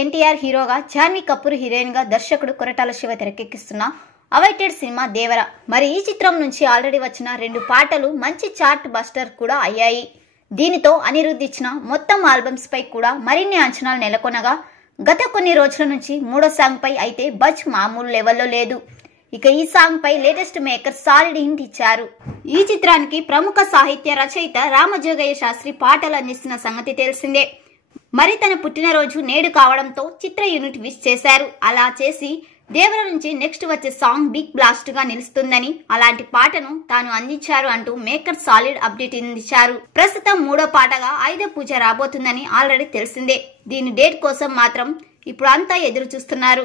ఎన్టీఆర్ హీరోగా, జాన్వీ కపూర్ హీరోయిన్ గా దర్శకుడు కొరటాల శివ తెరకెక్కిస్తున్న అవైటెడ్ సినిమా దేవర. మరి ఈ చిత్రం నుంచి ఆల్రెడీ వచ్చిన 2 పాటలు మంచి చార్ట్ బస్టర్ కూడా అయ్యాయి. దీనితో అనిరుద్ధ్ ఇచ్చిన మొత్తం ఆల్బమ్స్ పై కూడా మరిన్ని అంచనాలు నెలకొనగా, గత కొన్ని రోజుల నుంచి 3వ సాంగ్ పై అయితే బజ్ మామూలు లెవెల్లో లేదు. ఇక ఈ సాంగ్ పై లేటెస్ట్ మేకర్ సాలిడ్ హింట్ ఇచ్చారు. ఈ చిత్రానికి ప్రముఖ సాహిత్య రచయిత రామజోగయ్య శాస్త్రి పాటలు అందిస్తున్న సంగతి తెలిసిందే. మరి తన పుట్టినరోజు నేడు కావడంతో చిత్ర యూనిట్ విష్ చేశారు. అలా చేసి దేవర నుంచి నెక్స్ట్ వచ్చే సాంగ్ బిగ్ బ్లాస్ట్ గా నిలుస్తుందని, అలాంటి పాటను తాను అందించారు అంటూ మేకర్ సాలిడ్ అప్డేట్ అందించారు. ప్రస్తుతం 3వ పాటగా ఆయుధ పూజ రాబోతుందని ఆల్రెడీ తెలిసిందే. దీని డేట్ కోసం మాత్రం ఇప్పుడు అంతా ఎదురు చూస్తున్నారు.